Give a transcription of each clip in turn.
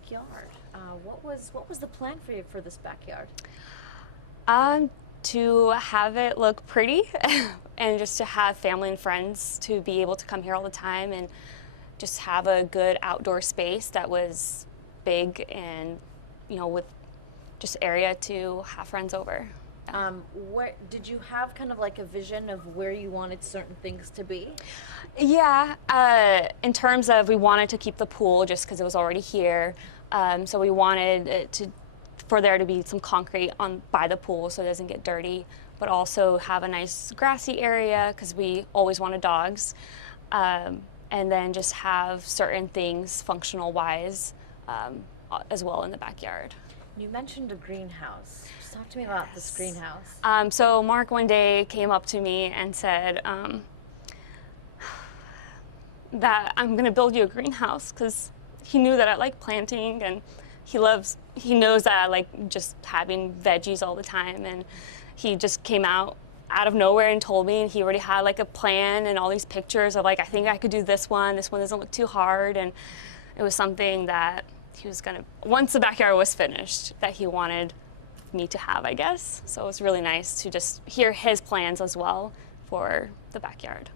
backyard. What was the plan for you for this backyard? To have it look pretty and just to have family and friends to be able to come here all the time and just have a good outdoor space that was big and, with just area to have friends over. Where did you have kind of like a vision of where you wanted certain things to be? Yeah, in terms of we wanted to keep the pool just because it was already here. So we wanted for there to be some concrete by the pool so it doesn't get dirty, but also have a nice grassy area because we always wanted dogs. And then just have certain things functional wise as well in the backyard. You mentioned a greenhouse. Just talk to me about this greenhouse. So Mark one day came up to me and said that I'm going to build you a greenhouse because he knew that I like planting and he knows that I like just having veggies all the time, and he just came out of nowhere and told me, and he already had like a plan and all these pictures of like, I think I could do this one doesn't look too hard, and it was something that he was gonna, once the backyard was finished, that he wanted me to have, I guess. So it was really nice to just hear his plans as well for the backyard.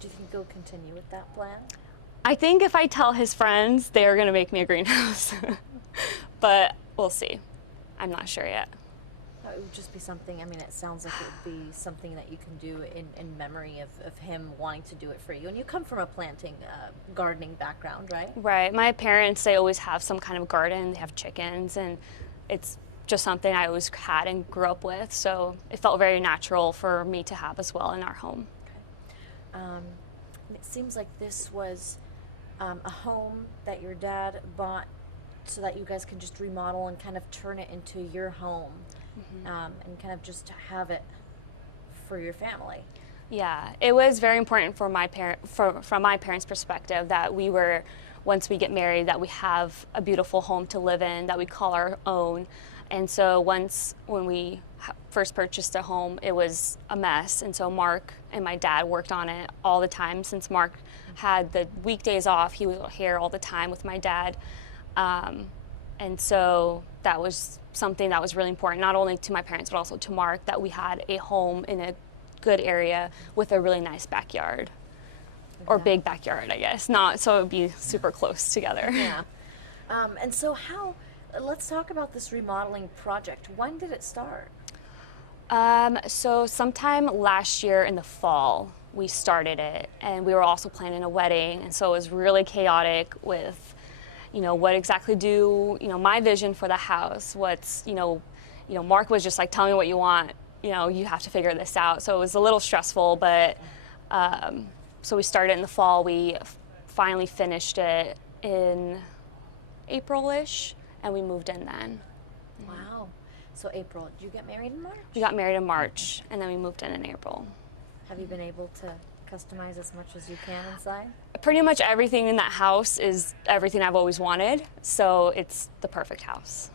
Do you think he'll continue with that plan? I think if I tell his friends, they're gonna make me a greenhouse. But we'll see. I'm not sure yet. It would just be something, I mean, it sounds like it would be something that you can do in memory of him wanting to do it for you. And you come from a planting, gardening background, right? Right. My parents, they always have some kind of garden. They have chickens, and it's just something I always had and grew up with. So it felt very natural for me to have as well in our home. Okay. It seems like this was a home that your dad bought so that you guys can just remodel and kind of turn it into your home. And kind of just have it for your family. Yeah, it was very important for from my parents' perspective that once we get married, that we have a beautiful home to live in that we call our own. And so when we first purchased a home, it was a mess. And so Mark and my dad worked on it all the time. Since Mark had the weekdays off, he was here all the time with my dad. And so that was something that was really important, not only to my parents, but also to Mark, that we had a home in a good area with a really nice backyard. Or big backyard, I guess. Not so it would be super close together. Yeah. And so let's talk about this remodeling project. When did it start? So sometime last year in the fall, we started it, and we were also planning a wedding, and so it was really chaotic with what exactly my vision for the house, Mark was just like, tell me what you want, you have to figure this out. So it was a little stressful, but, so we started in the fall. We finally finished it in April-ish, and we moved in then. Wow. So April, did you get married in March? We got married in March, and then we moved in April. Have you been able to customize as much as you can inside? Pretty much everything in that house is everything I've always wanted, so it's the perfect house.